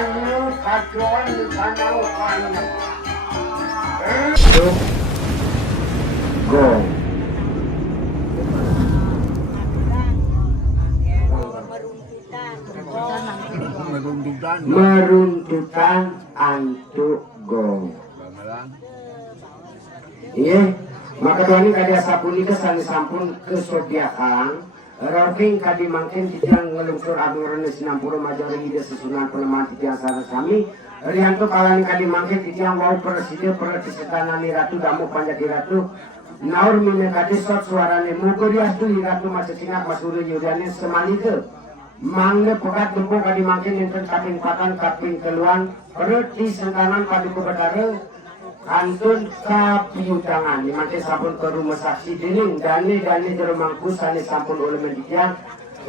anu kacuan di sana upanya. Go. Meruntutan antuk go. Iya, maka tuani kadi sapunika sani sampun kesodiakan Rafing kadi mangken titiang ngelungsur aduran 60 majari ide susunan pelemahan titiang sarana sami Rianto kalani kadi mangken titiang wau presiden pertisetanani ratu damu panjati ratu naur mine kadi sot suarane muko diastu ratu masesingak masuri yudani semanike mangge pekat tempo kadi mangken enten kaping patan kaping keluan pertisetanan paduka betare kantun kapiutangan dimana sampun ke rumah saksi dening dane jero mangku sane sampun oleh mendikian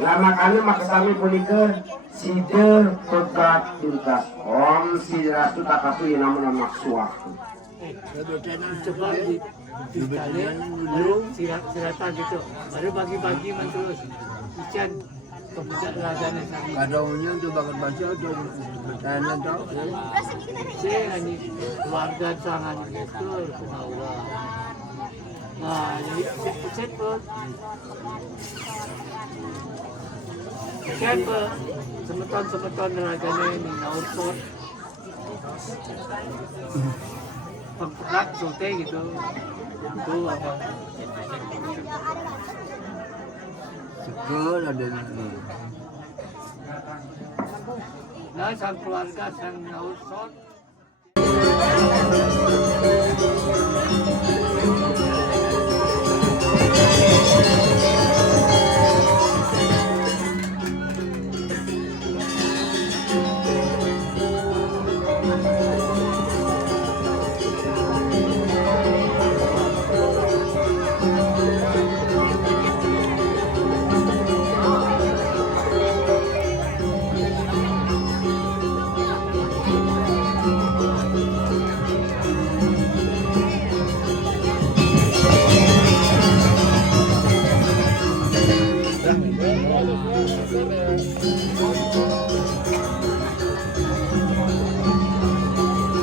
lama kali maka sami punika side pegat tuntas om si rastu takapu yang nama maksuah coba ditalen lalu siratan gitu baru bagi-bagi terus ikan kemudian lagane sami kadaunya tuh bakal baca tuh bertanya tau saya hanya keluarga sangat itu Allah nah jadi cepet semeton lagane ini naurpot penggerak sote gitu itu apa sekel ada ini nah sang keluarga sang naurpot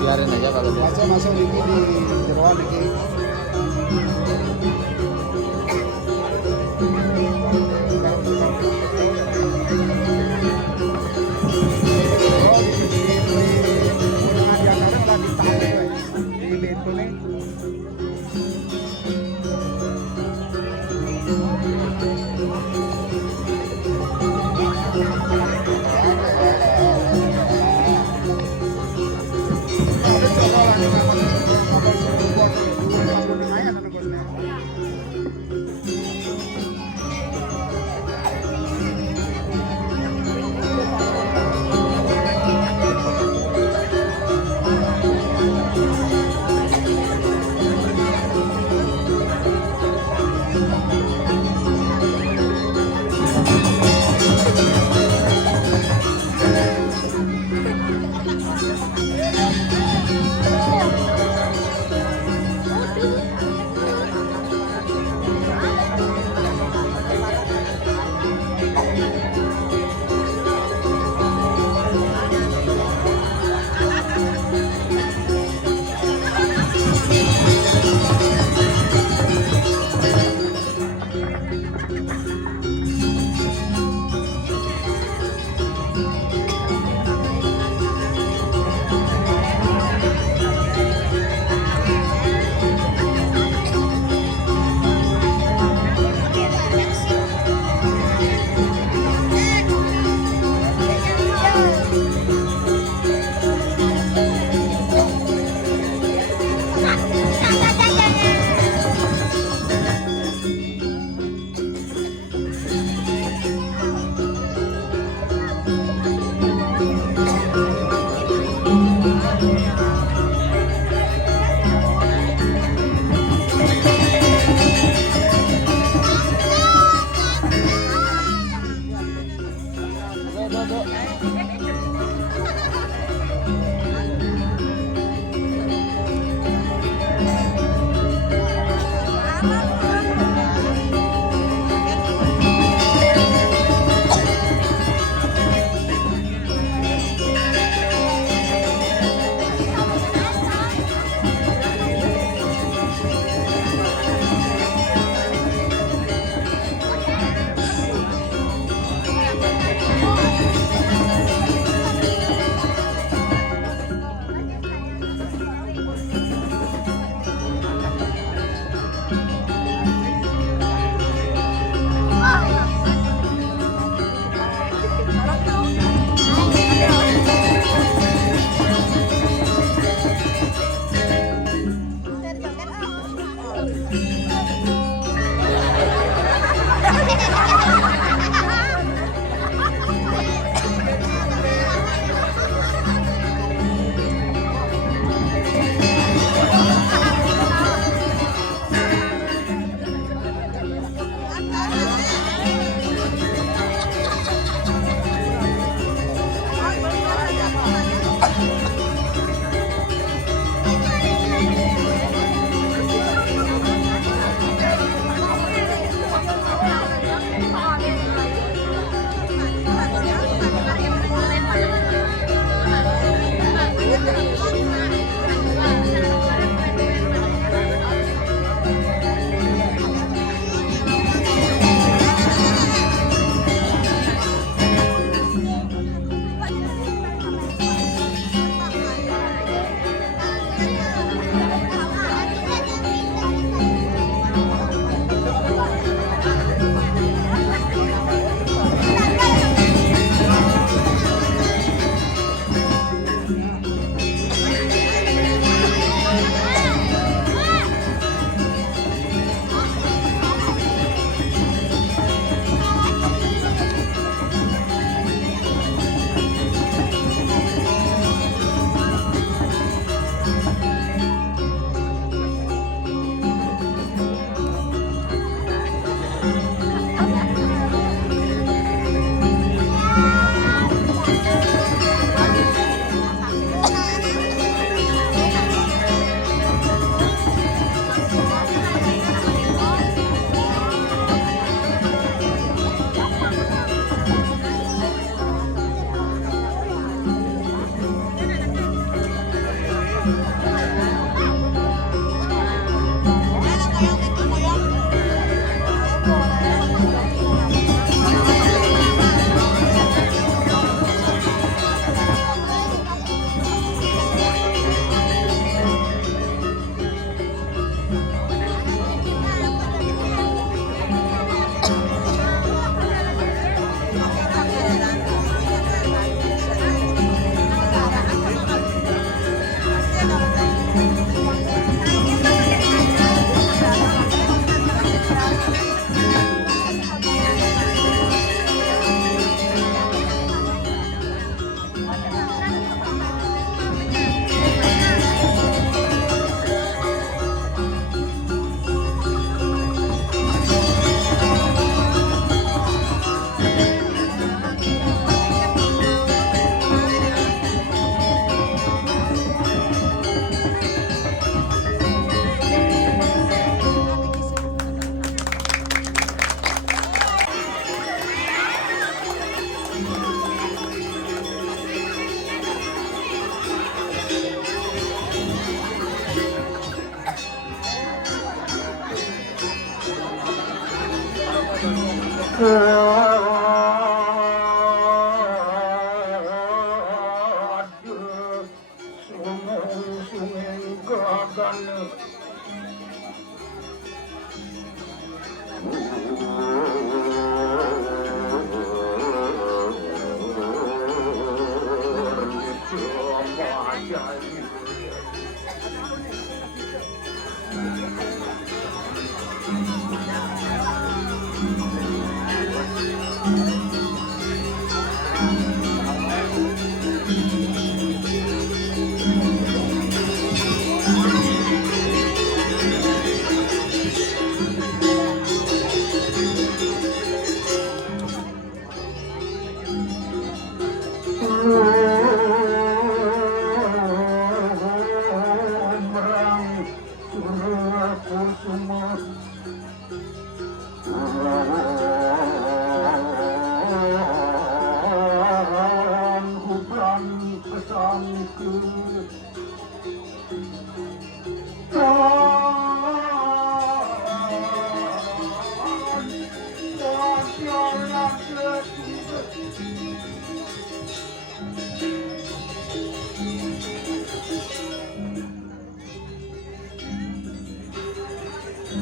biarin aja kalau dia masuk lagi di jeroan lagi.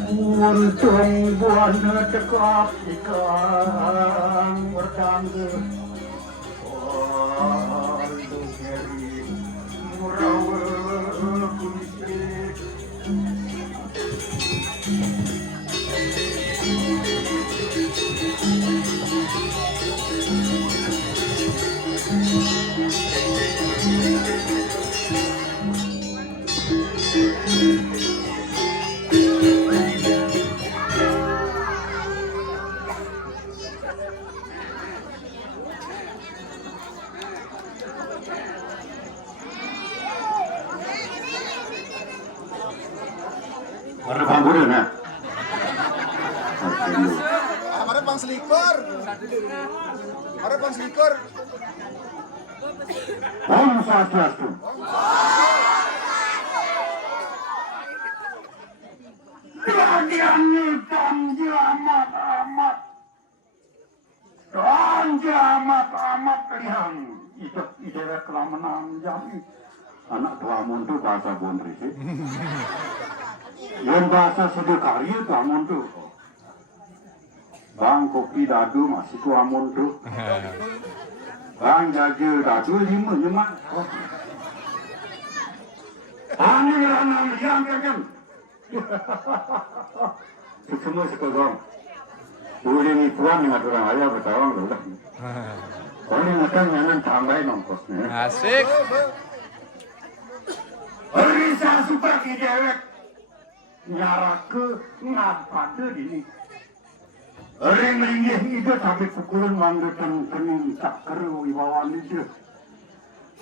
Untung buana cekap ikan bertangga Aldo Geri murawa kulisik Ada pangguran ya? Ada pang selikur. Ada pang selikur. Om Swastiastu. Kalian tanji amat amat. Tanji amat amat kalian. Itu ide kelamanan jami. Anak tua muntu bahasa Bondri sih. Yang bahasa sedekari itu amuntu. Bang kopi dadu masih tua muntu. Bang jaga dadu lima nyemak. Ani ranang yang kan. Semua sekolah. Boleh ni tuan dengan orang ayah bertawang dulu. Kalau ni macam mana tambah nongkosnya. Asik. Orisa super dewek nyarake ngapada dini. Orang ringgih itu sampai pukulan manggutan kening cakar wibawan itu.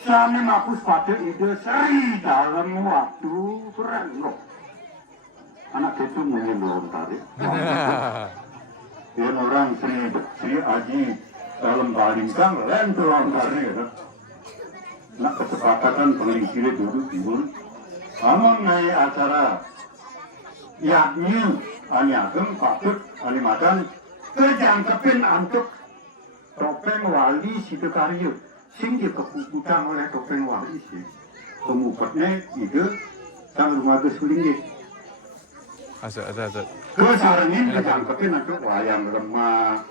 Sani mapus pada itu seri dalam waktu berenggok. Anak itu menyeluruh tarik. Yang orang Sri Aji dalam balingkang lain tulang tarik. Nak kesepakatan pengelisir dulu timbul. Amang naik acara yakni anyagem patut animatan kejangkepin antuk topeng wali Sidokaryo sing dikepuputang oleh topeng wali sih. Pemupatnya itu sang rumah kesulinggit. Asik. Kesarangin kejangkepin antuk wayang lemah,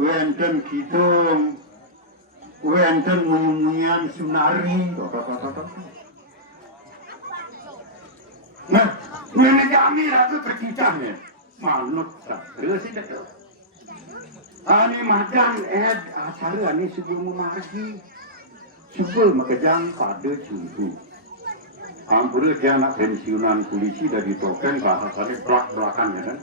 wenten kidung, wenten munyian sunari. Nah, nenek kami itu berkicahnya. Manut terus itu. Ani madan acara ini sebelum margi. Sebelum makejang pada jumpu. Hampir dia nak pensiunan polisi dari topeng bahasanya belak-belakannya kan.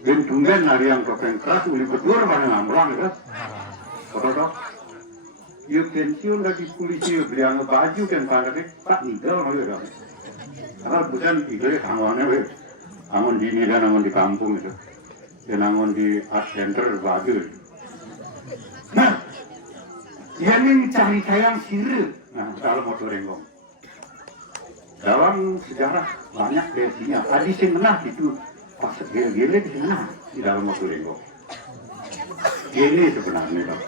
Dan tunggu nari yang topeng keras uli berdua mana ngamrang kan. Betul. Ia pensiun dari polisi beliau baju kan pada tak nidal malah kan. Kalau bukan tiga kangannya, angon di ini dan angon di kampung itu, dan angon di art center bagus. Nah, yang ini cari kayang sirih. Nah, kalau motor renggong. Dalam sejarah banyak versinya. Adi sih menang itu pas gele-gele di sana di dalam motor renggong. Ini sebenarnya kan.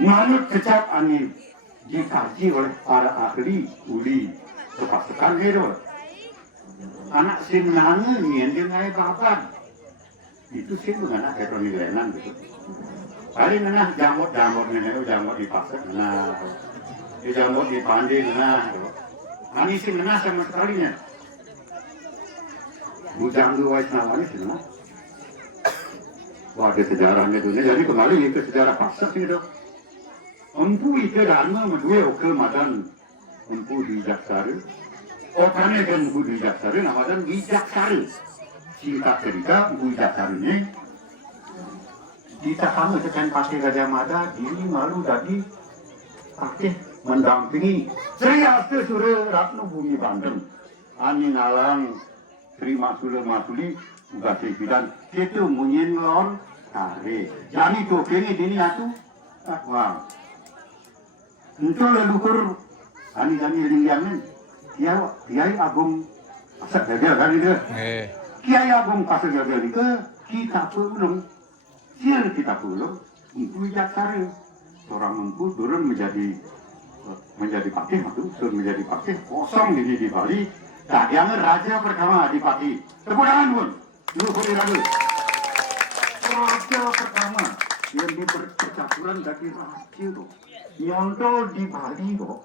Manut kecap ani dikaji oleh para ahli uli. Kepasukan itu anak sin nange ngendeng aja kapan itu sih bukan anak ketroni lenan gitu kali nana jamut nenek jamut di pasar nana di jamut di pandi nana ani sih nana sama sekalinya bujang dua isnawani sih nana wah ada sejarahnya itu jadi kembali ke sejarah pasar sih itu empu itu dharma medue oke madan empu di Jaksari, okannya kan empu di Jaksari, namanya Wijaksari. Singkat cerita, empu Jaksari ini kita kamu tekan pakai Gajah Mada, diri malu tadi pakai mendampingi Sri Astu Sura Ratna Bumi Bandung, Ani Nalang, Sri Masuli, Bugasi Bidan, itu munyin lon, hari. Jadi tu kini dini atu, wah, itu leluhur. Ani ringgamen, Kiai Agung Pasar Gagal kan itu. Kiai Agung Pasar Gagal itu kita perlu kecil kita pulau, empu jaksara. Seorang empu turun menjadi patih atau turun menjadi patih kosong ini di Bali. Nah, yang raja pertama di Pati. Tepuk tangan pun. Luhur Iragu. Raja pertama yang di percaturan dari raja tuh. Nyontol di Bali kok.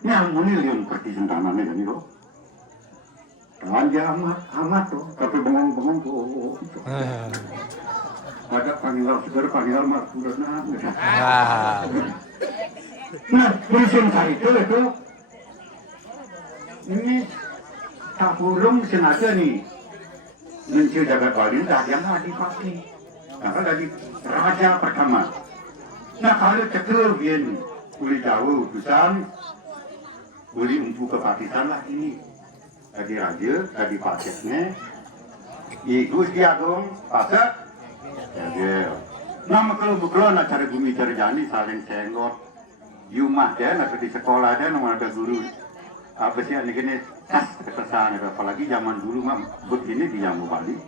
Yang munil yang pergi sentanannya jadi kok. Raja amat tuh. Tapi bengong-bengong tuh. Ada panggilan segera panggilan Marturana. Nah, musim itu ini tak burung sengaja nih mencuri jagat Bali dah yang adipati. Nah, lagi raja pertama. Nah, kalau cekel bian boleh jauh tusan boleh umpu kepatisan lah ini. Tadi raja, tadi pasetnya. Igus diagung paset. Ya, nama kalau nak cari bumi cari jani saling senggol. Yumah dia nak di sekolah dia nama ada guru. Apa sih ini gini kesan apalagi zaman dulu mah begini di Jambu Bali.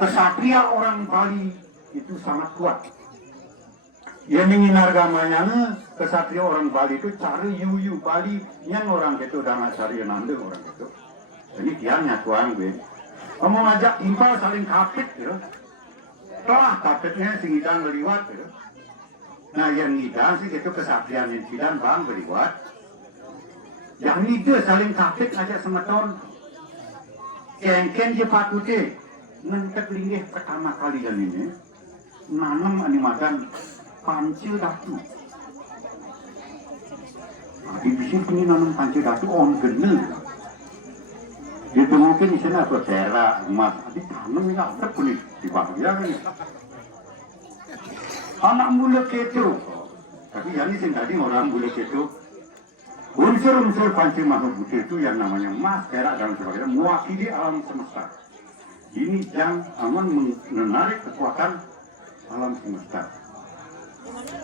Kesatria orang Bali itu sangat kuat. Yang ingin agamanya kesatria orang Bali itu cari yuyu Bali yang orang itu dengan cari nande orang itu. Ini dia nyatuan gue. Kamu ngajak impal saling kapit ya. Telah kapitnya singidan beriwat ya. Nah yang ngidan sih itu kesatrian yang ngidan bang beriwat. Yang itu saling kapit aja semeton. Kengken je patute nentek linggih pertama kali yang ini nanam animakan pancil datu. Nah, di bisik ini nanam pancil datu on genel. Itu mungkin di sana atau daerah emas. Tapi tanam ini ada pun di bahagia ini. Anak muda keto. Tapi yang ini tadi orang muda keto. Unsur-unsur panci makhluk putih itu yang namanya emas, perak dan sebagainya mewakili alam semesta. Ini yang aman menarik kekuatan alam semesta.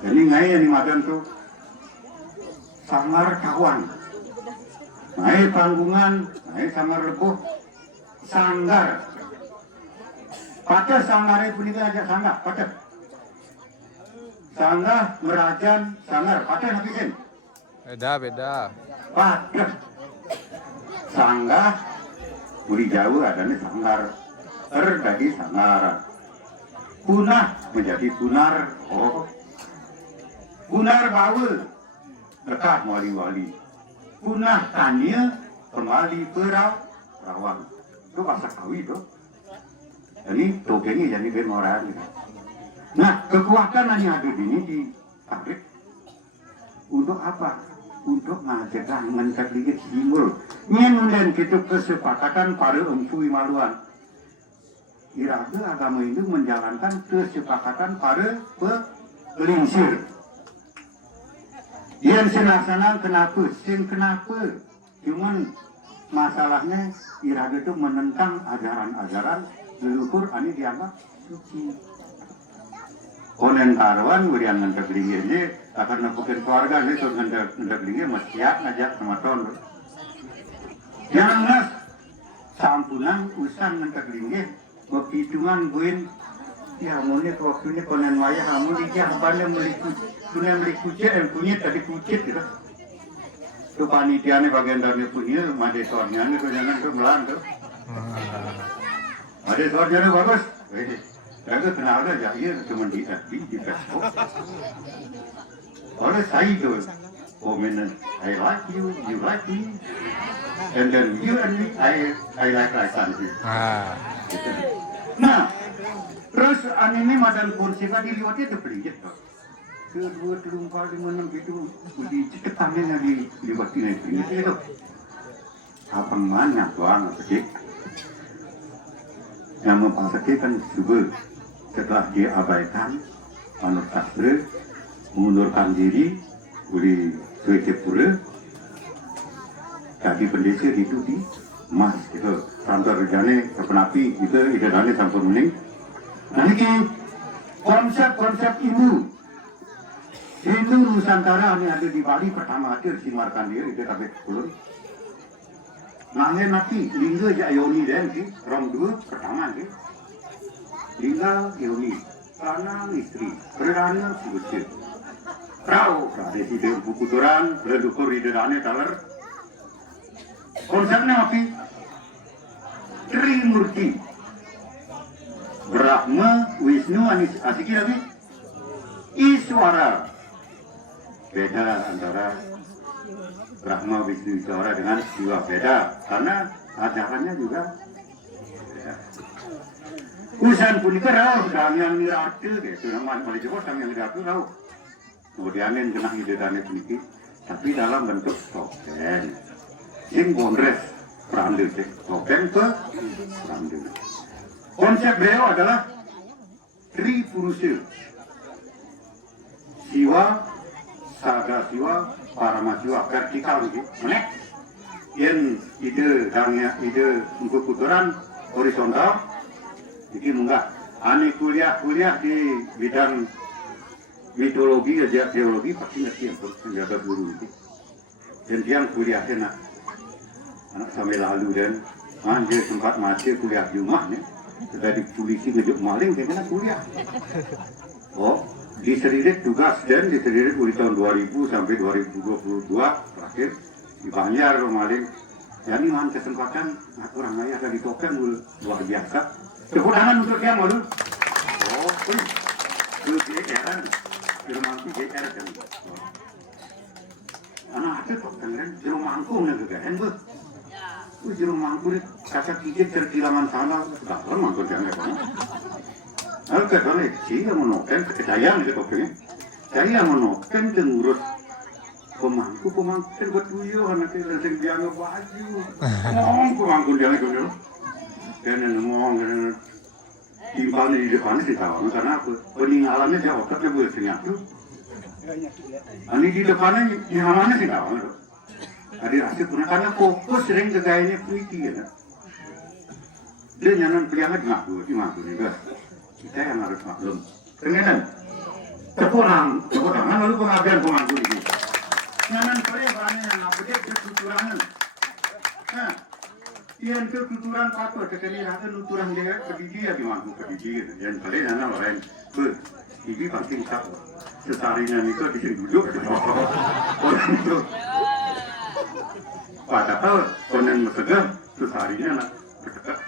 Jadi ngai yang dimakan tuh sangar kawan, ngai panggungan, ngai sangar lepuh, sanggar. Pada sanggarnya pun aja sanggar, pada sanggar merajan sanggar, pada nabikin. Beda. Pada sanggar buri jauh adanya sanggar jadi sanggar punah menjadi punar punar bau dekat wali-wali punah tanya kembali perawang itu bahasa kawi itu jadi togengnya jadi bermoral gitu. Nah kekuatan yang ada di ini di pabrik untuk apa? Untuk ngajakan ngangkat ligit simbol nyenulen gitu kesepakatan para empu Imaluan. Iraga agama itu menjalankan kesepakatan para pelingsir. Yang senasana kenapa? Cuman masalahnya Iraga itu menentang ajaran-ajaran leluhur ini dianggap suci. Konen karuan urian ngantek linggirnya akan napukin keluarga ini tuh ngantek linggir mestiak ngajak sama ton. Jangan sampunan usang ngantek linggir berhitungan buin ya muni waktu ini konen wayah kamu dia apanya beli kucing yang punya tadi kucing gitu. Tuh panitianya bagian dari punya madesornya ini tuh jangan tuh belan tuh. Madesornya itu bagus. Saya kenal aja, iya cuma di FB, di Facebook. Oleh saya itu, komen, I like you, you like me, and then you and me, I like something. Nah, terus ini madan kursifa diliwati itu pelinggit kok. Kedua, telung, kali, menang itu, di ceketannya diliwati itu. Apa mana tuan, sedikit. Yang mempasakkan subur. Setelah diabaikan, Anur Sastra mengundurkan diri dari Swecapura, jadi pendesa itu di Mas itu kantor jane kepenapi itu idane sampun mening. Nah ini konsep ibu Hindu Nusantara ini ada di Bali pertama hadir simarkan diri itu tapi turun. Nangge nanti lingga jayoni dan di rong dua pertama sih. Lingga Yoni, lanang istri beranak bocil. Rau ada di buku turan berdukur di derane taler. Konsepnya apa? Trimurti. Brahma, Wisnu, Asiki lagi. Iswara. Beda antara Brahma, Wisnu, Iswara dengan Siwa beda karena ajarannya juga beda. Urusan punika rau yang nirate gitu, nama paling jauh yang nirate rau. Kemudian yang kena ide dana sedikit, tapi dalam bentuk topeng. Sing bondres perambil topeng ke perambil. Konsep beliau adalah Tripurusha. Siwa, Saga Siwa, Paramasiwa, vertikal gitu. Menek. Yang ide dangnya ide untuk kuturan horizontal. Jadi munggah. Ani kuliah di bidang mitologi aja teologi pasti ngerti yang penjaga guru itu. Dan dia kuliahnya anak sampai lalu dan dia sempat mati kuliah di rumah nih. Sudah di polisi ngejuk maling dia kena kuliah. Oh, diseririt tugas dan diseririt di tahun 2000 sampai 2022 terakhir di Banjar maling. Jadi man kesempatan orang ayah dari topeng luar biasa. Tepuk tangan untuk dia malu. Oh, itu heran. Jerumangku GR kan. Anak itu topeng kan jerumangku nih juga kan bu. Jerumangku nih kaca kicik terkilangan sana. Sudah mangku jangan kan. Kalau kerana sih yang menopeng kepercayaan itu topengnya. Saya yang menopeng ngurus pemangku kan betuyo anak itu sering dia ngebaju. Pemangku dia gitu. Dan ngomong timpannya di depan sih tahu karena peninggalannya dia otaknya bersenyatu. Ini di depannya nyamannya sih tahu. Ada hasil punya karena fokus sering ke gayanya puisi ya. Dia nyaman pilihannya di ngaku juga. Kita yang harus maklum. Kenapa? Tepuk tangan lalu pengabdian pemangku ini. Nyaman pria banyak yang ngabdi ketuturangan. Nah. Yang ketuturan patut sekali ada nuturan dia kedidi ya di mampu kedidi yang paling anak orang ini pasti tak sesarinya itu di sini duduk orang itu padahal konen mesegah sesarinya nak berdekat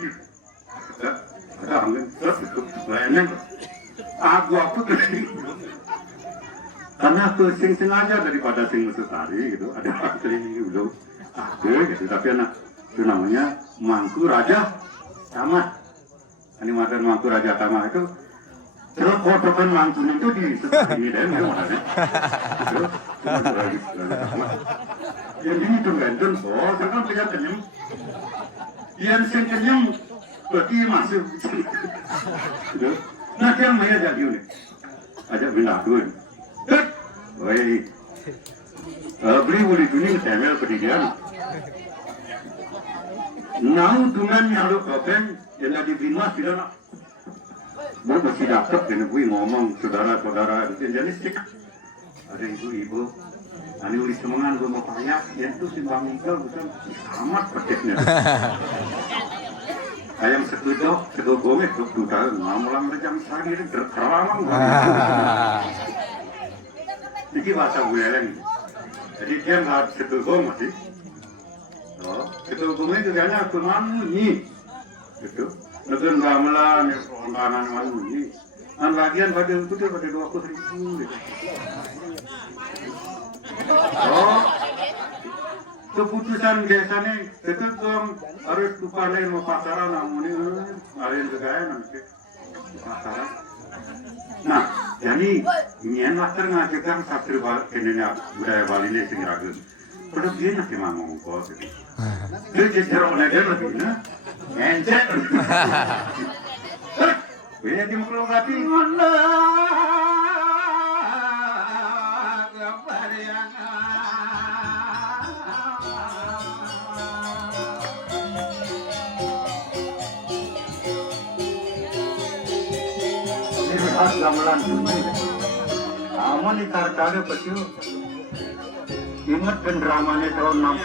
ada angin terus itu lainnya aku kedidi karena aku sing sengaja daripada sing sesari gitu ada ini dulu ada gitu tapi anak itu namanya Mangku Raja Tama. Ini makan Mangku Raja Tama itu terus kotokan mangku itu di sini dan mana? Yang ini tuh gantun, sekarang punya kenyang. Yang sen kenyang berarti masuk. Nah yang mana jadi ini? Ajak benda dulu. Baik. Beli boleh dunia temel pendidikan. Nau dengan yang topeng yang ada di Bimas tidak nak. Masih dapat dengan gue ngomong saudara-saudara itu jadi sih. Ada ibu-ibu, ani ulis semangat gue mau payah, yang itu simbang nikah bukan amat petiknya. Ayam sekedok gomeh duk tahun, mamulang macam sehari itu terkeramang. Ini bahasa gue yang, jadi dia nggak sekedok masih. Itu bumi itu hanya kemanunyi, itu. Negeri gamelan, kanan manunyi. An bagian pada itu pada 20.000. Oh, keputusan biasanya itu dong harus kupalain mau pasaran namun ini alain kegayaan nanti pasaran. Nah, jadi nyen master ngajakan sastri Indonesia budaya Bali ini singiragun. Pada dia nanti mau ngomong gitu. Dia jadi orang dia lebih nah, encet. Dia di muka hati mana? Ini gamelan dunia. Aman di kartanya betul. Ingat kan dramanya tahun 62.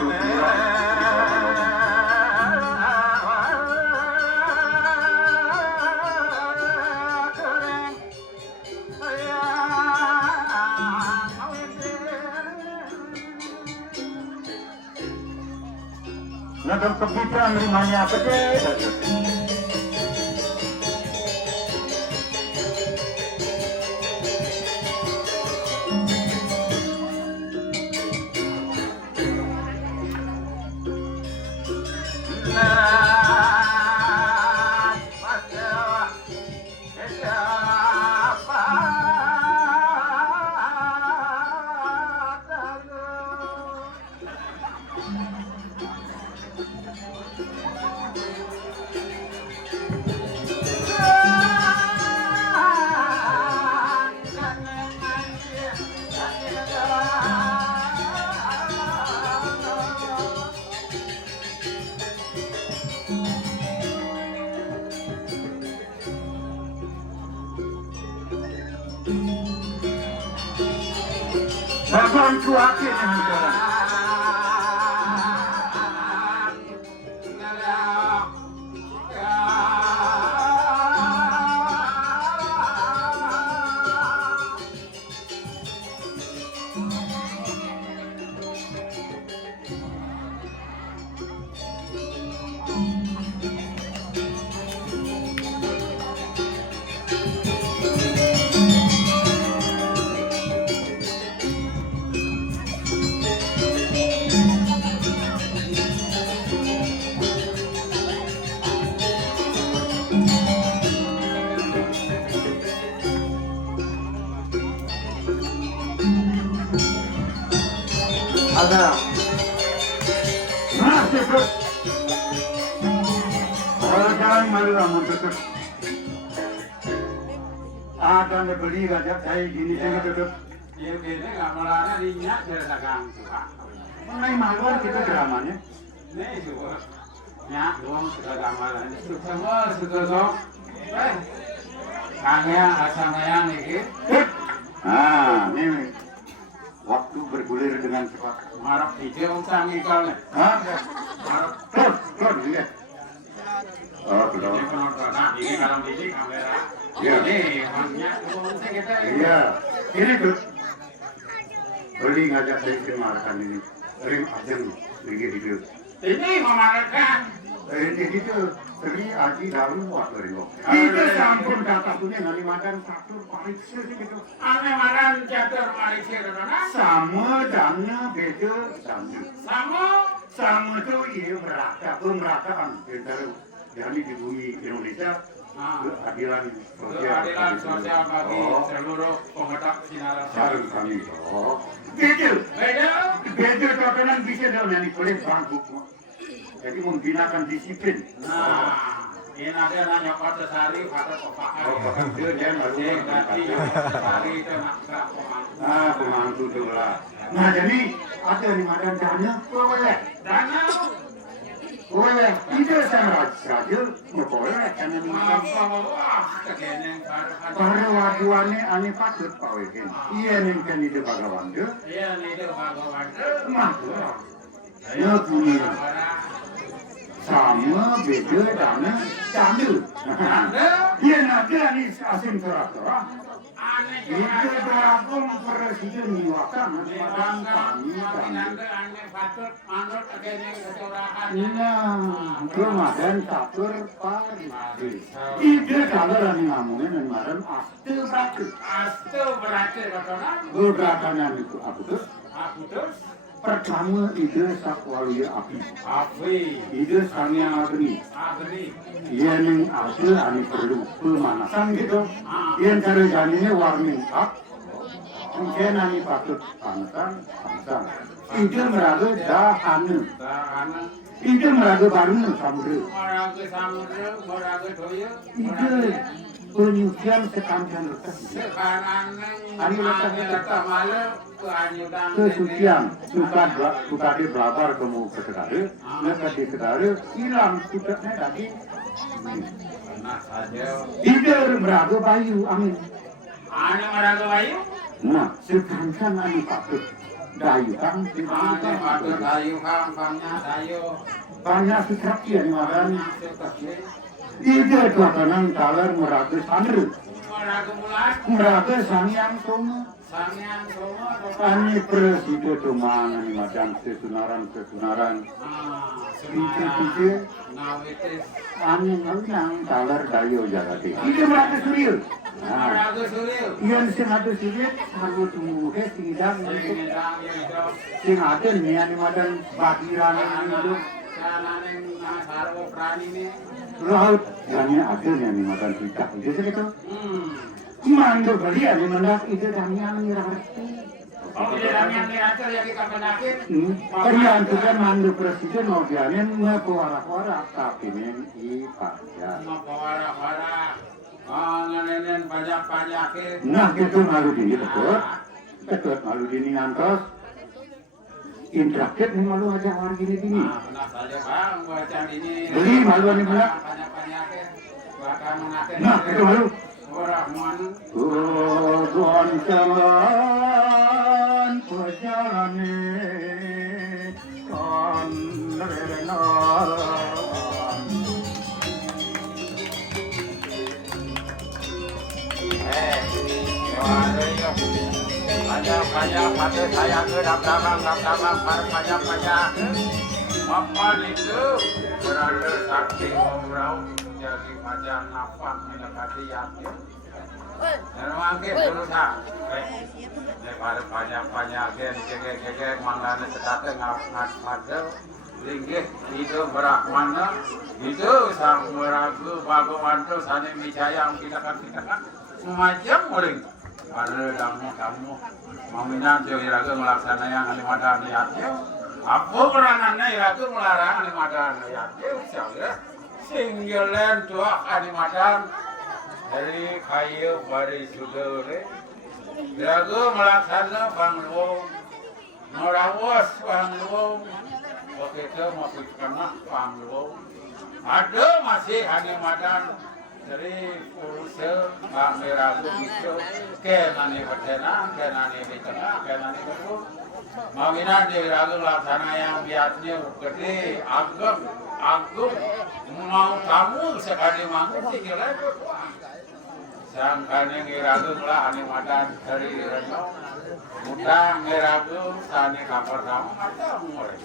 Nonton kepikiran rumahnya pede. Bapak cuakin yang bicara. Ada masih terus orang malu amat terus ada yang beli raja kayak gini saya terus Ya gini nggak melana dinyak dari dagang suka. mengenai maluan kita dramanya Nih juga. Nyak doang suka gambaran. Suka suka sok. Kangen asamnya nih. ini waktu bergulir dengan cepat Marah hijau sang ikalnya. terus lihat oh belum Ini penonton. Nah, ini kalau biji kamera. Iya. Ini maknya kita. iya ini tuh beli ngajak saya kemarin ini ring ajeng begitu Ini memarahkan. ini gitu seri aji dalu waktu ringo itu sampun kata punya ngali makan satu pariksa gitu Ane maran catur marisi karena sama dana beda dana sama itu iya pemerataan antara jadi di bumi Indonesia keadilan keadilan sosial bagi seluruh pemetak sinar harus kami beda beda terkenal bisa dalam yang boleh bangku jadi menggunakan disiplin ini ada nanya kota sehari kata kopakan dia ganti sehari itu maksa pemangku itu lah nah jadi ada di madan dana dana boleh tidak sama saja boleh karena di madan wah kegeneng para waduannya ane patut Pak Weken iya nih itu bagawan deh iya nih itu bagawan mah ya punya sama beda dana candu iya nanti ane asin kerak-kerak aneh itu beragam presiden diwakan madan kami nanti aneh patut manut kegeneng kecurahan nah Ramadan catur pari ide kalau yang ngomongin dan madan astu berarti katakan gebrakan itu aku tuh terus pertama ide sakwalia api api ide sanya agni agri iya ning asli ani perlu pemanasan gitu yang cari jadinya warming up mungkin ani patut panasan ide meraga dahanu tahanan ide meraga bareng samudra maraga samudra maraga doya ide penyucian sekancan lekas sekarang Ani letak malu keanyutan kesucian suka di belabar kamu ke sedara lekas di sedara hilang sudahnya lagi nah saja ide meraga bayu amin ane maraga bayu nah sekancan ani patut dayu kan ane patut dayu kang kangnya dayu banyak sekali yang makan sekali Ide tatanan taler meraga sanru. Meraga mulat, Meraga sangyang soma. sangyang soma, Ani presiden tumangan ni macam sesunaran. Ije nawitis, ani nang taler dayo jagati. Ide meraga surya. Nah, meraga surya, iyan sing adu surya halu tumuhe sidang sing ade ni ani madan bagiran itu. Sananeng sarwo prani ni, Laut yani ada ni madan tidak. Itu segitu. Mandu beli ani mendak ide damian ni raharti. Oh, di dalam yang diatur yang kita penakin, Kalian tu kan mandu presiden mau dianin ngepoara-poara tapi ni pajak. mau wara-wara, nganenen pajak-pajakin. Nah gitu malu dini betul malu dini ngantos. Interaktif ni malu aja orang gini. Nah saja bang, buat ini. Beli malu ni pula. Pajak-pajakin, bakal mengakin. Nah itu malu. Rahman, Tuhan jalan perjalanan kan renan. pajak-pajak pada saya ke dagang pajak-pajak. Apa itu berada sakti umrah jadi pajak nafas mendekati yatim. Dan mungkin dulu tak, daripada pajak-pajak gege manglana setate ngat padel, linggih itu berak mana, itu sang meragu bagowanto sane mijayang kita kan semacam muring. Ada kamu meminat jo iraga melaksana yang alimadan yatim. Apa peranannya iraga melarang alimadan yatim? Siapa? Singgalan tua alimadan dari kayu baris sudure. Iraga melaksana bangluong, merawat bangluong, begitu maupun bangluong. Ada masih alimadan dari urusan kamera itu kenani bertenang, kenani di tengah, kenani betul. Mawinan di ragu laksana yang biasanya gede, agung, mau tamu sekali mangu tinggal itu. Sangkanya ngiragu lah animadan dari Reno, utang ngiragu sani kapal tamu macam mulai.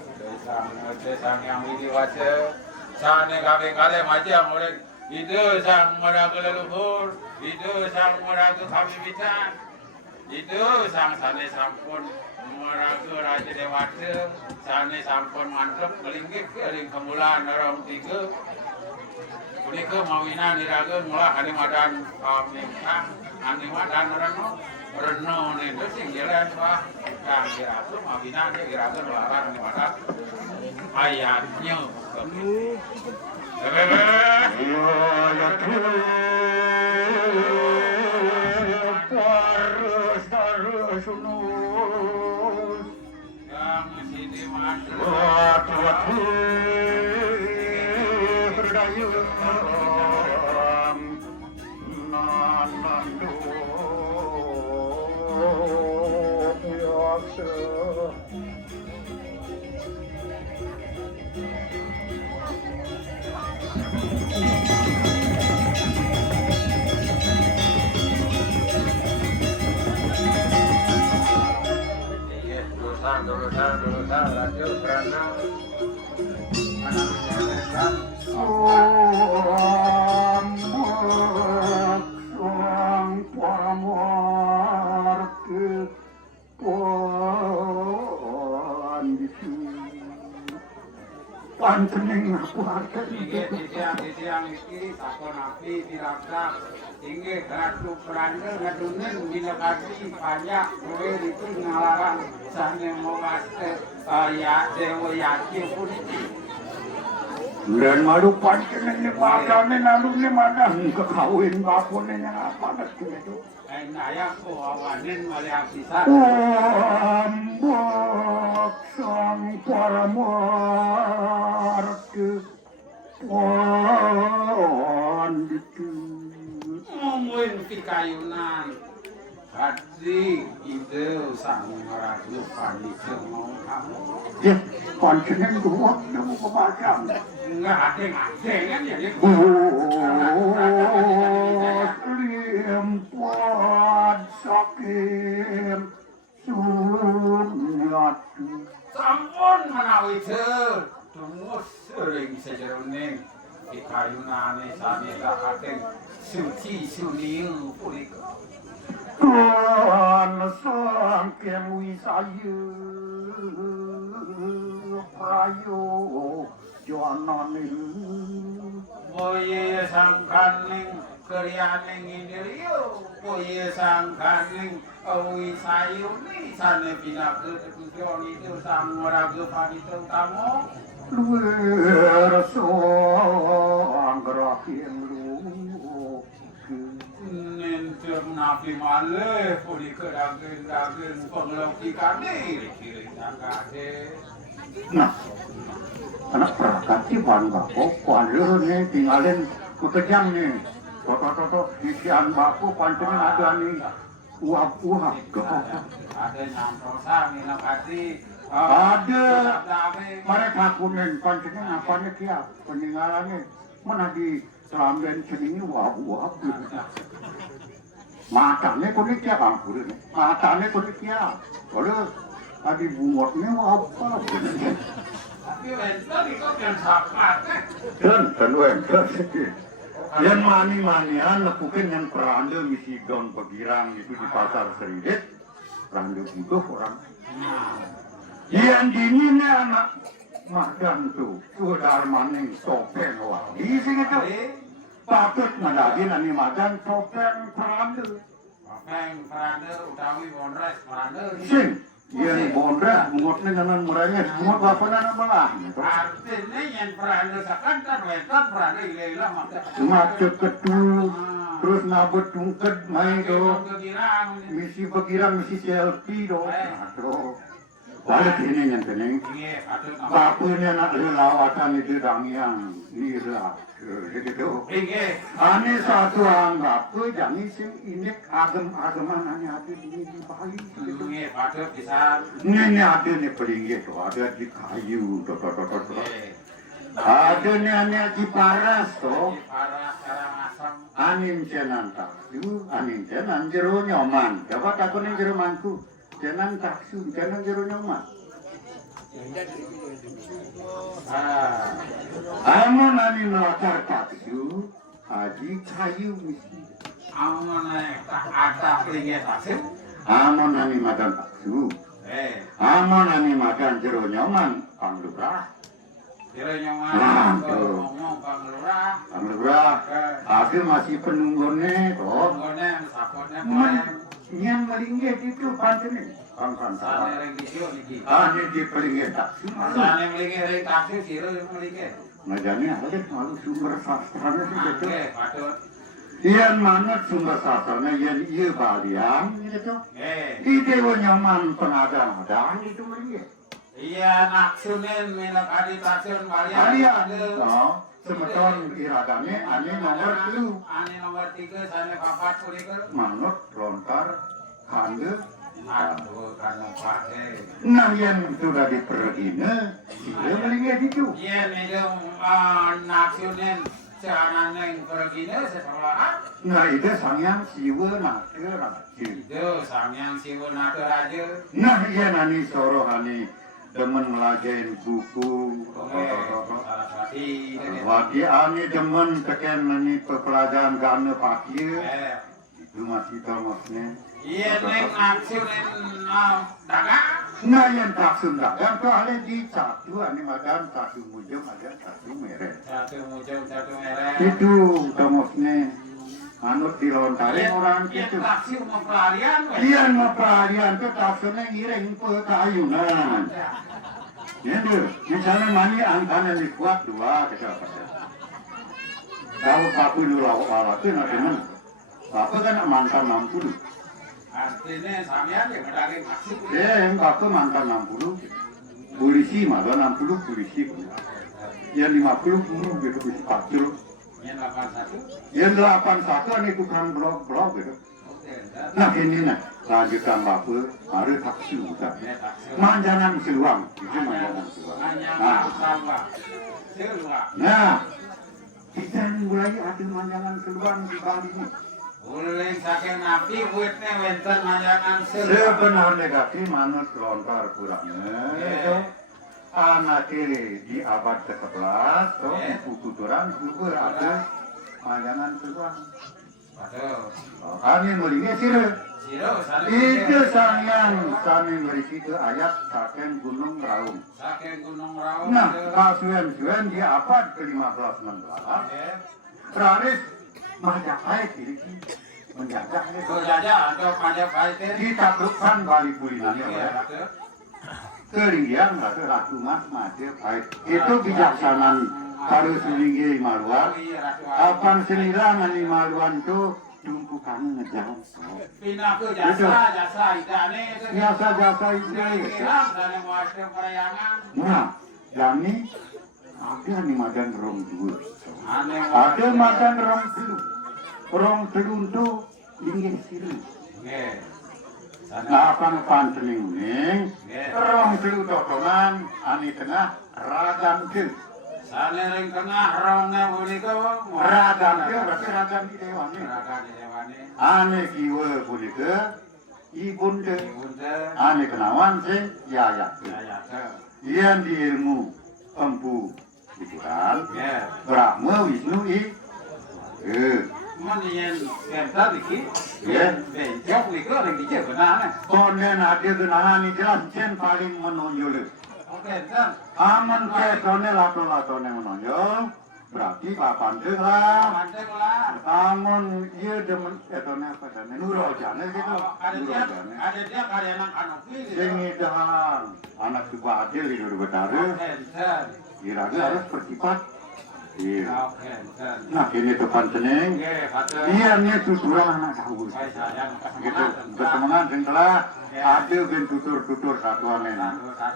Sang yang ini wajah, sani kali macam mulai. Itu sang meragu leluhur, itu sang meragu kami bican, itu sang sane sampun meragu raja dewasa, sane sampun mantep melinggih keling kemulan orang tiga. Kunika mawinan diragu mulai animadan kami kang, animadan reno itu singgilan wah, kang diragu mawinan diragu melarang animadan ayatnya. Dosa radio karena Pantening aku harga Tiang iki takon api dirasa inggih ratu peranda ngadunen dinekati banyak kowe itu ngalarang sane mewate ya dewa yati pun iki. dan malu pantening padane nalune mana kekawin bapone yang apa gitu. Naya ko awanin maliang pisan. Ambok sang paramarke panditu. Ngomongin pikayunan. Hadi itu sang meragu pandita mau Ya, konsennya kuat, kamu kebacam. Enggak ada kan ya dia. Limpad sakim sunyat. Sampun menawi jer. Tumus sering sejeroning di kayunane sami kating suci suning punika. Tuhan saking wisayu prayo jonaning. Boye sangkaning kriyaning indriyo, boye sangkaning wisayuni sane pinakeun tujuan itu sang raga panito tamo. Luar anggrakin lu. Nentum nabi malih punika daging pengelukikane kiri sangkade. Nah, anak perangkat sih bahan bako, kualir nih tinggalin kekejang nih. Toto isian bako pancenin ada nih uap-uap. Ada nyamprosa minakati. Ada. Mereka kuning pancenin apanya kia peninggalannya. Mana di selamben ceningnya uap-uap. Matanya kuning kia bang kuring. Matanya kuning kia. Kalau tadi bungotnya apa? Tapi tadi kok yang sapat Dan wengkel sedih. Yang mani-manian lepukin yang peranda misi daun pegirang itu di pasar Seridit. Peranda juga orang. Yang dini nih anak madan tuh. Sudah maning topeng wah. Di sini tuh. Patut menagih nani madan topeng peranda. Topeng peranda utawi bonres peranda. Sing. Yang bondra mengutnya dengan murahnya. Semua bapanan belah. Artinya yang peranda sakantar wetan peranda ilah maka. Macet ketul. Terus nabut tungked main do. Kegirang. Misi pegirang misi selfie do. Aduh. Balik ini yang kening. Iya, patut nama. Bapunya nak lelawatan itu dangiang nira. Gitu. Iya. Ane satu anggap jangan sing ini agam-agaman hanya ada di Bali. Iya, patut bisa. Ini ada nih pelinggi tuh, ada di kayu, tuh. Ada nih ane di paras tuh. Para sekarang asam. Anin cenan taksu, anin cenan jero nyoman. Coba takunin jero manku. Cenan taksu, cenan jero nyoman. Amun anin latar taksu, haji kayu misi. Amun atap ringe taksu. Amun anin madan taksu. Amun anin madan jero nyoman, panglurah. Kira nyoman, ngomong Bang Lurah. Panglurah, aku masih penunggunya toh. Ngone sapotnya poem. Yang melingit itu pancenin. Kan Sane ring disio niki. Ini di pelingit taksu. Sane mlingi ring taksu sira yo mlingi. Ngajani ada malu sumber sastranya sih gitu. Oke, patut. Yang mana sumber sastranya yang iya balian gitu. Ide nyaman penada-ada itu melingit. Iya naksunen minak adi taksun Balian, balian. no, semeton iradanya ane nomor 3. Ane nomor 3 sane papat punika. Manut lontar kande. Aduh kana pake. Nah yang sudah dipergina, dia melingit itu. Iya nijung naksunen seananeng pergine seseorang. Nah itu sangyang siwa naker aja. Itu samyang siwa naker aja. Nah iya nani soro hani demen ngelajain buku. Saraswati. Wati ani demen teken nani pepelajaran gana pakir. Itu masih tamasnya. Iya neng naksunen dagang. Nah yang taksun dagang tuh ada di satu ani madan satu mujum ada satu merek. Satu mujung satu merek. Itu tamasnya. Anut dilontarin orang Iya itu. taksi mau pelarian. Iya mau pelarian tuh taksunnya ngiring pe kayunan. Itu misalnya mani angkanya dikuat 2 kita. Kalau papu dulu lawak itu nanti mana? Papu kan mantan 60. Artinya sampean yang ngedaging taksi. Papu mantan 60. Polisi malah 60 polisi. Yang 50 guru gitu polisi patrol. Yang 81. Yang 81 ini tukang blok gitu. Oke. Nah ini nah lanjutan bapak baru taksu tak Ya, tak sih. manjangan seluang itu manjangan seluang Manjangan sama. Seluang. nah kita mulai ada manjangan seluang di Bali ini Uling saking nabi witne wenten manjangan seluang. sebenarnya kaki manut lontar kurangnya itu anak kiri di abad ke-11 tuh buku turang juga ada manjangan seluang Waduh. kami melihatnya sih Siro itu saking berisi ke ayat saking Gunung Raung. saking Gunung Raung. Nah, kasuan-suan di abad ke-15 16 terakhir Majapahit diri menjajah Itu jajah atau Majapahit itu. ditaklukkan Bali Pulinanya Iya, ya. betul. Keringgian atau Ratu Mas Majapahit itu bijaksanaan harus selinggi maluan. Oh iya, Ratu Apang senilang ani maluan tu tumpukan ngejauh. Pindah ke jasa idane itu. Jasa-jasa itu. Hilang dari muasir perayangan. Nah, Dani ada nih madan rong dua. Aneh. Ada madan rong telu. Rong telu itu linggih siru. Nggih. Apang pancening ning. Nggih. Rong telu totonan ani tengah ragam ke. Sane ring tengah ronge punika Ragam ke berarti ragam di dewan nih. Ragam di dewane. Ane kiwe punika ibunde. Bunda. Ane kenawan sing yayak. Ya ya. Ian di ilmu empu pikiran. Nggih. Brahma Wisnu i. Manien kenta iki. Nggih. Bencok niku ring iki benane. Konen ada genahan itu lancen paling menonjol. Oke, enten. Aman ke konen lato-latone menonjol. Berarti papan teh lah. Mantep lah. Amun iya demen etone apa dan nurul jane gitu. Ada Nurul dia, jane. ada dia karya anak kanopi gitu. Sing idahan anak coba adil di dulu betara. Oke, enten. Kira-kira harus bersifat. Iya. Oke, enten. Nah ini depan seneng. Nggih, kata. Iya nih tuturan anak tahu. Saya sayang Gitu. Bersemangat sing telah ada ben tutur-tutur satuan ini.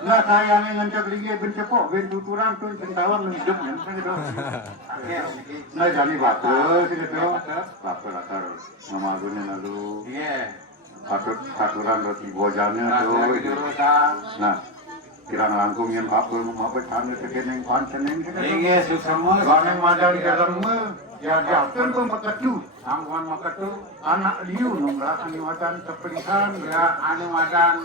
Nah sayangnya ngancak lagi ben cepok ben tuturan tuh sing tawang hidup kan gitu. Nah jadi bagus gitu. Bagus latar nama gue lalu. Iya. Aturan roti bojanya Nah, tuh. kejurusan. Nah, kirang langkung yang papel mau bertanya tekeneng panceneng gitu. Iya, susah Karena madang dalam ya jatuh pun beketu. Angkuhan maketu. Anak liu nunglah kaniwatan kepelikan Ya, anu madan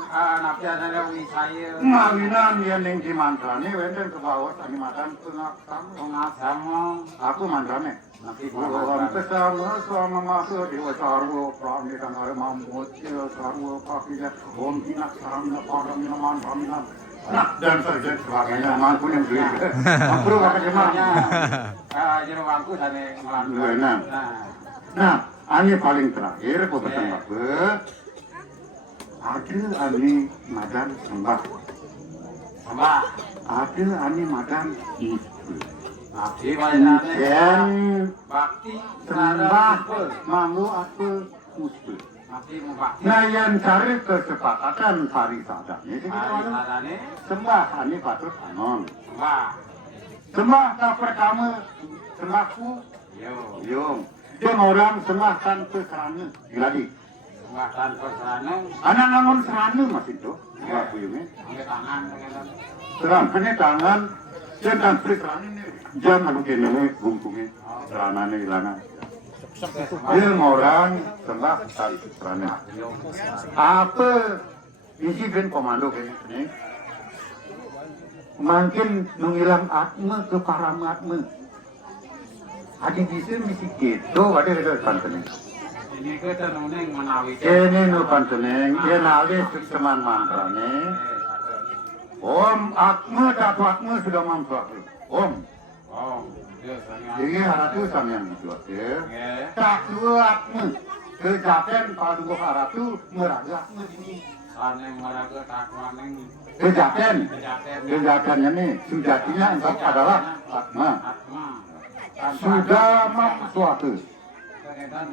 napi ada wi saya. ngawinan yang neng di mantrane wenten ke bawah kaniwatan pengaksam. Pengasamu. Aku mantrane. Napi Orang pesama sama masuk di wasarwo prani kan ada mamut ya sarwo pakinya om inak sarangnya orang minuman raminan. Nah dan sebagainya mampu yang beli. Mampu kakak Makanya jemaah. jero wangku sane ngelampu. Enak. Nah, ani paling terakhir aku pesan bapak. Ada ani madan sembah. Mbak, Ada ani madan ibu. napi bayane. Dan Bakti sembah mangu apa musbah. Napi bakti. Nah yang cari kesepakatan parisadanya Hari sarane. sembah ani patut anon. Mbak. Sembah tak pertama sembahku Yo. yung. Yang orang sembah tanpa serana. Lagi. Mbak tanpa sarane. Anak ngangon serana mas itu. Sembahku yung Angkat tangan pengen. serana tangan. Dan tanpa serana ini. Jangan kini bungkungnya. Serana ini ilana. Yang orang sembah tanpa serana. Apa isi ben komando ini? Makin mengilang atma ke paramatma. Ada bisa misi gitu, ada panteneng. Ini kita nuneng menawi. Ini nu panteneng, dia nali teman mantrane. Om atma tak atma sudah mampu. Om, Oh, dia sangat. jadi haratu sama yang dibuat ya. Nggih. Tak dua atma. Kejaten paduka haratu meraga atma ini. Ane maraga takwaning. Kejaten. Kejaten. Kejatennya nih, sujatinya engkau adalah atma. Atma. Sudah mam suatu,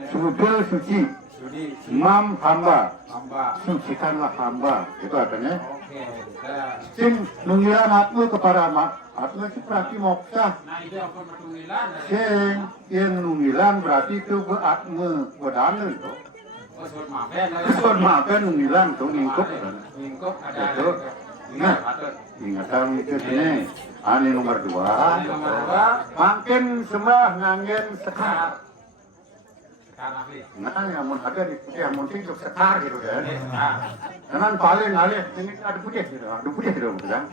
sudah suci, Sudi. mam hamba, Hamba. sucikanlah hamba. Itu artinya. Oke. Dah. Sing mengira atma kepada atma itu berarti moksa. Nah, itu apa pertungilan? Sing yang nungilan berarti itu ke atma bedana itu. Kesut maben. Kesut maben ngilang tuh ngingkup. Ngingkup ada. Itu. Nah, ingatan itu sini. Ani nomor 2. Makin sembah nganggen sekar. Nah, yang mau ada di putih, yang penting untuk sekar gitu kan. Jangan paling alih ini ada putih gitu kan.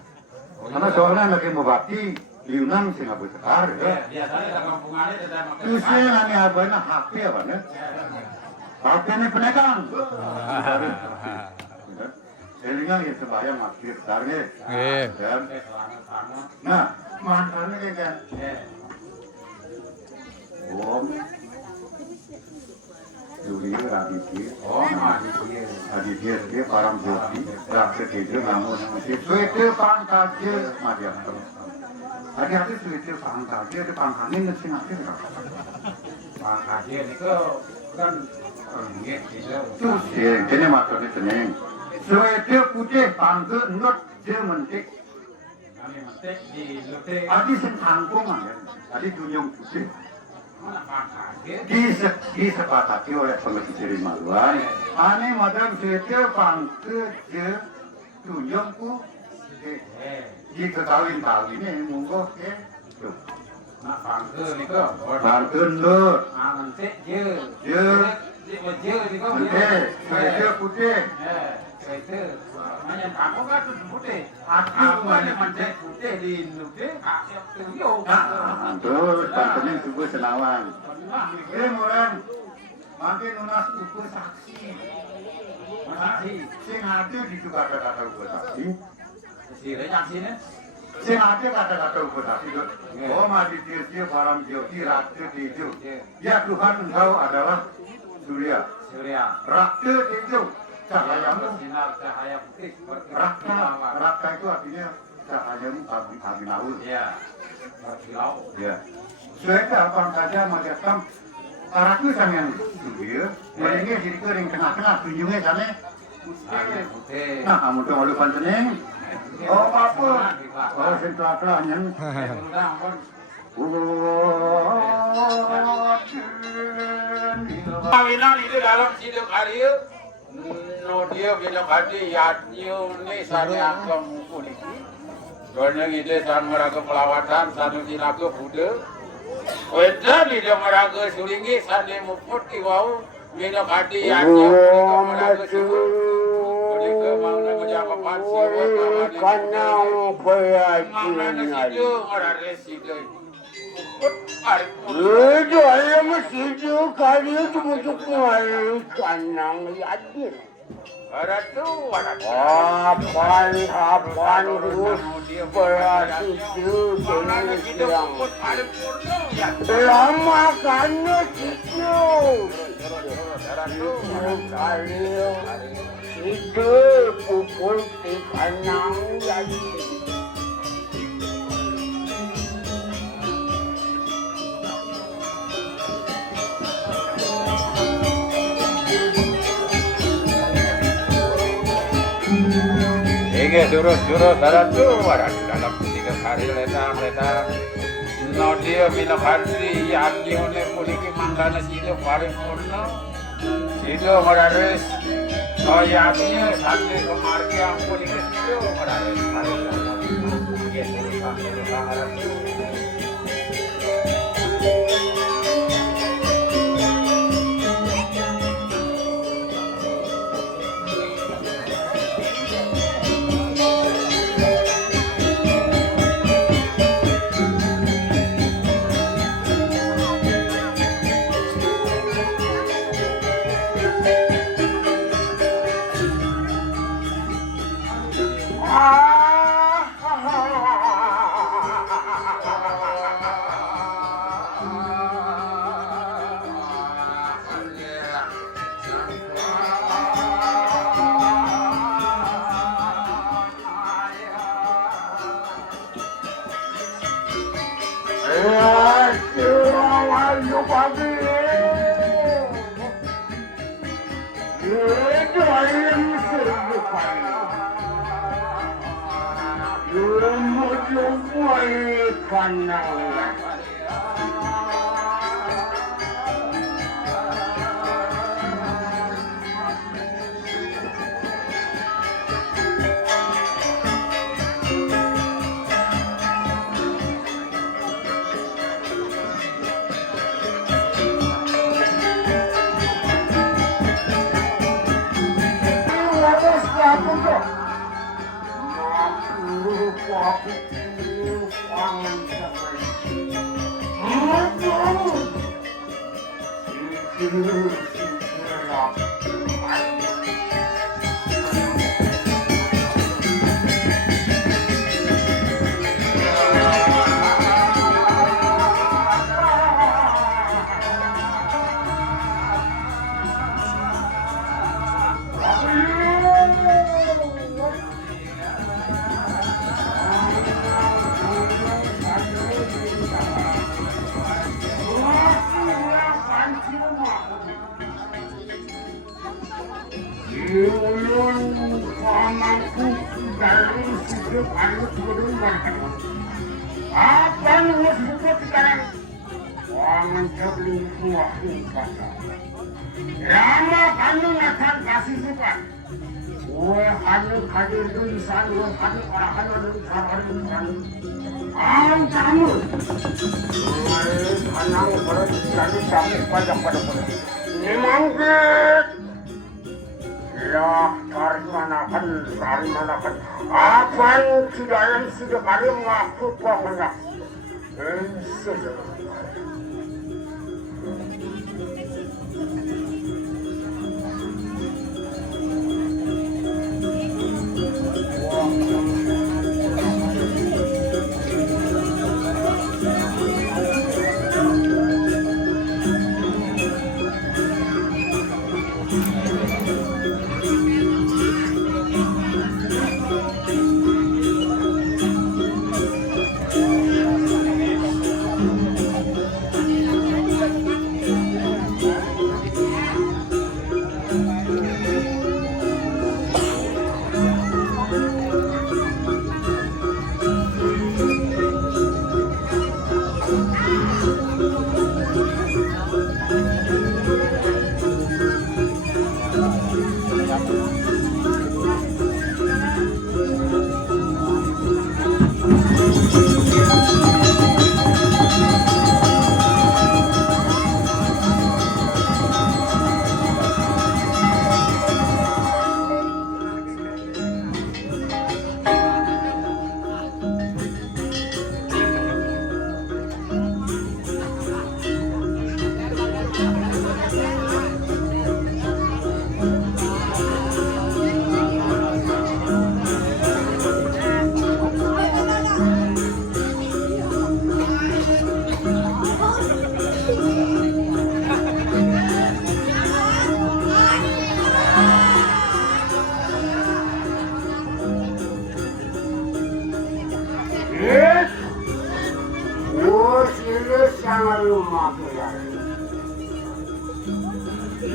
Karena soalnya lagi mau bakti liunan sih nggak sekar ya. Biasanya kampungannya tidak makan. Terus ini abahnya HP apa ya? HP ini penegang. Jadinya ya sembahyang masjid besarnya. Dan nah mantannya kan. Om. Juli Raditya, Raditya dia parang bukti, rakyat itu namun suite pangkaje Madia terus. Tadi suite pangkaje di pangkanin nasi nasi berapa? Pangkaje itu kan ringgit gitu. Terus ya, ini maksudnya seneng. Suite putih pangke not dia mentik. Kami mentik di lute. Tadi sentangkung ya, tadi dunyong putih. Disepakati oleh pengesir Maluan. Ane madam suite pangke je tunjungku di kekawin-kawinnya monggo tuh. Nah pangke niku. Pangke nur. Mentik je. Je. Je niku. Putih. Suite putih. Suite. Manyan kamu kan putih. Aku kan mentik putih di lute. Terus pangkenya subuh senawan. Ini orang makin lunas ukur saksi. Saksi. Sing ada di juga kata-kata ukur saksi. Saksinya? Sing ada kata-kata ukur saksi. Oh mati tirsi barang jyoti rakti tijo. Ya Tuhan engkau adalah surya. Rakti tijo. Cahayamu. Sinar cahaya putih. Rakta itu artinya cahayamu kami laut. Iya. Berkilau. Ya. Sudah apa saja macam karaku sangat dia, mereka jadi kering kena tunjungnya sana. Putih. Nah, kamu tuh malu panteneng. Oh apa? Oh sentra yang. Kawinan itu dalam situ kaliu. Dia kita kali yatnyo ni sana agam kuliki. Karena itu sana meraga pelawatan, sana dilaku Buddha. Wedan dia meraga sulingi sana muput iwau. Mina kati yatnyo meraga sulingi. Kulika mau nak jaga pansi. Kanang payati Situ meraga situ. itu ayam situ kali itu untuk mulai kanang yadir. Ada tu. Apaan terus payati itu yang lama karena situ. Kali itu pukul di kanang yadir. Ege suruh saran tu ada dalam 3 hari leta. No dia mina kali yatni one muliki mangkana situ paripurna. Situ marares. Oh yatni sate kemarke ang muliki situ marares. Ege suruh saran tu. aku tuh. Aku kangen sekali. Apa yang disebut sekarang? Jangan terlingkuh aku kata. Lama kamu akan kasih suka. Gue hadir hadir tulisan, gue hadir arahan dari kabar tulisan. Kamu. Anang berjadi sampai pada. Memang lah dari mana kan? Apa yang sudah kalian mengaku pokoknya?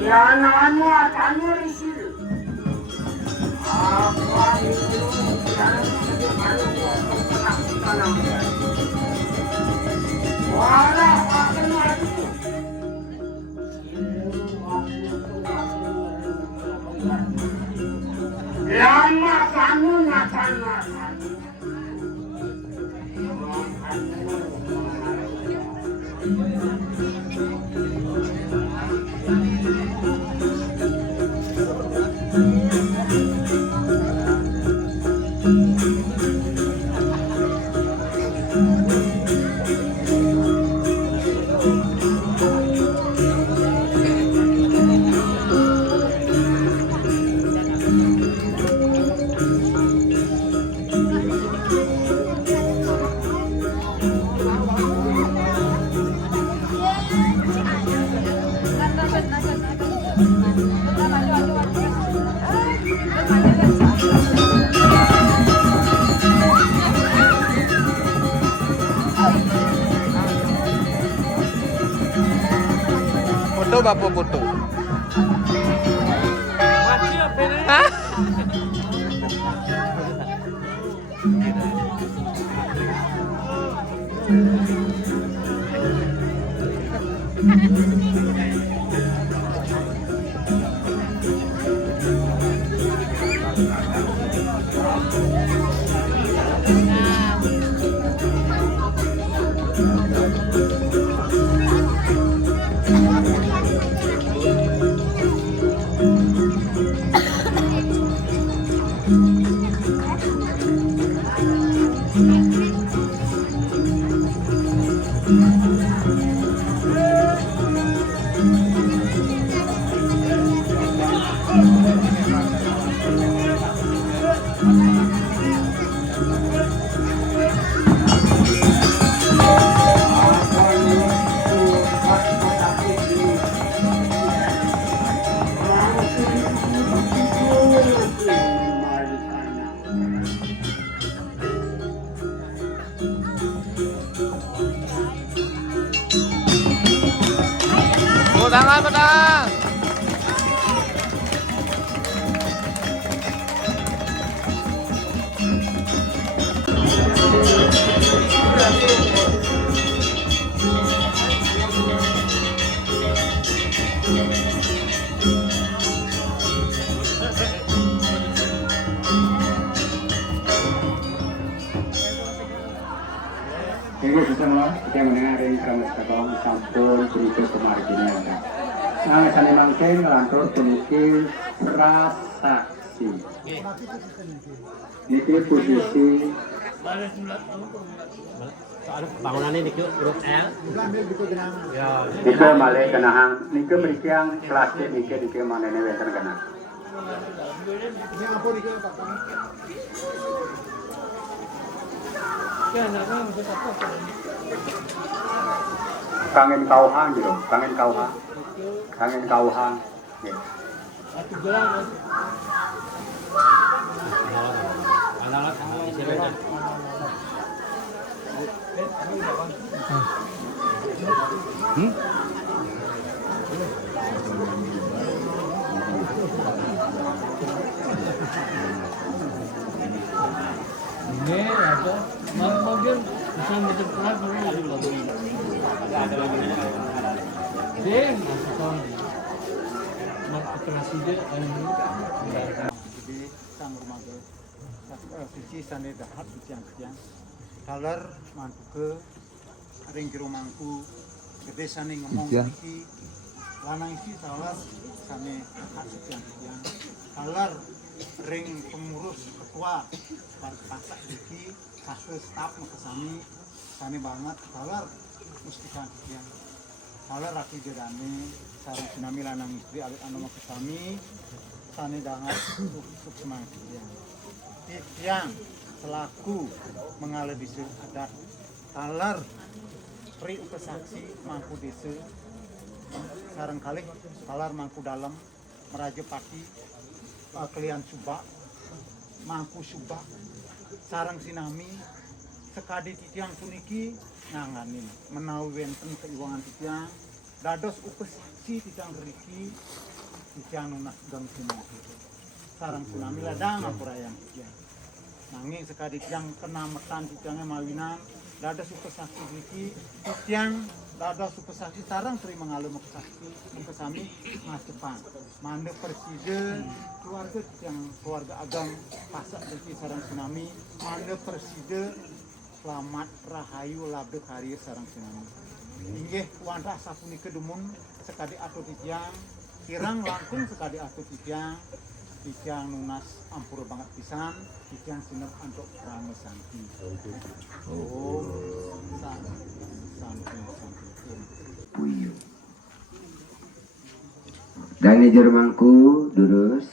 Ya namo atanu risil. Apa itu yang wala akan itu. Lama kamu makan. Foto bapak foto. Hah? Selamat datang. Ini bersama kita mendengar yang keramas katong sampun berikut kemarginan. Nah, sana mangkeng lantur pemukil prasaksi. Niki posisi bangunan ini ke grup L. Ya, niki malih kenahang niki merikiang plastik niki manene wonten kenah. Kangen kauhang gitu, kangen kauhang. Kangen kauhang. Nggih. anak-anak istilahnya. Ini ada mobil bisa meter keras ada mobil. Ada lagi deh, masuk operasi deh. Jadi sang rumah suci sane dahat siang-siang. Kaler mantu ke ring jero mangku gede sane ngomong iki lanang iki salah sane dahat siang-siang. Kaler ring pengurus ketua pasak iki kasus staf kesami sane banget kaler mesti siang. Kaler rapi jerane sareng tsunami lanang istri awit anu kesami sane dangat untuk semangki yang selaku mengalir di adat kalar pri upesaksi mangku desa sareng kalih kalar mangku dalam meraja pati kalian subak mangku subak sareng sinami sekadi titiang puniki nganganin menawi wenten keiwangan titiang dados upesaksi titiang riki titiang nunas gang sinami sarang tsunami ladang apurayang ya nanging sekali yang kena metan titiangnya mawinan dada supesaksi iki titiang dada supesaksi sarang sering mengalami kesami mas Jepang mande presiden keluarga yang keluarga agam pasak iki sarang tsunami mande presiden selamat rahayu labde karir sarang tsunami inggih wanda sapunika dumun sekali atuh titiang kirang langkung sekali atuh titiang Titiang nunas ampura banget pisan, titiang sinep antuk rame santi. Oh, santi. Dan jermangku durus.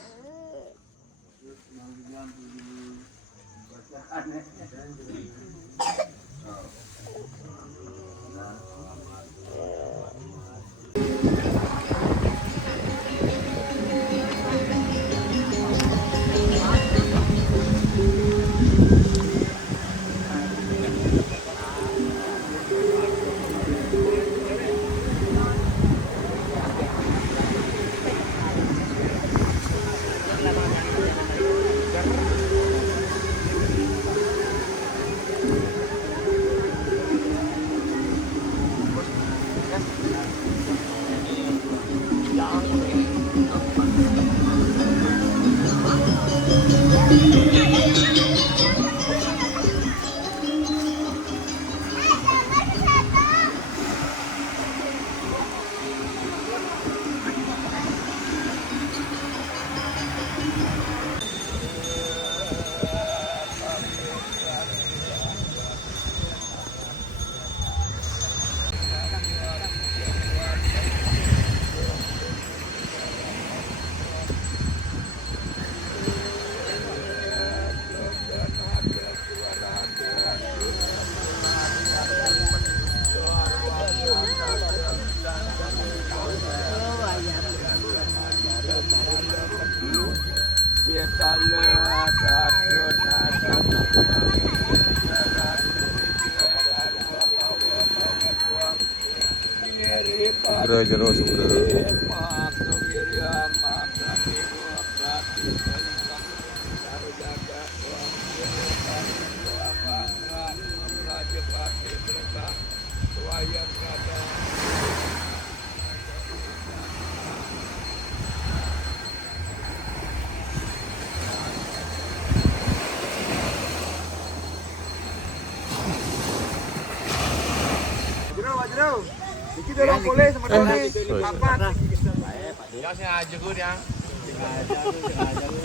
jero suka.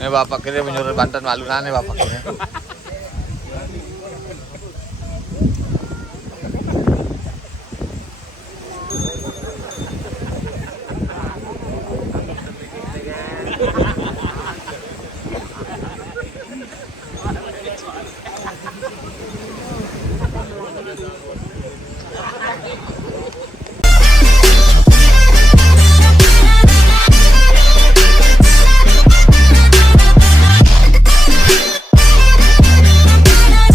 Bapak kira menyuruh Banten malu nane bapak kira.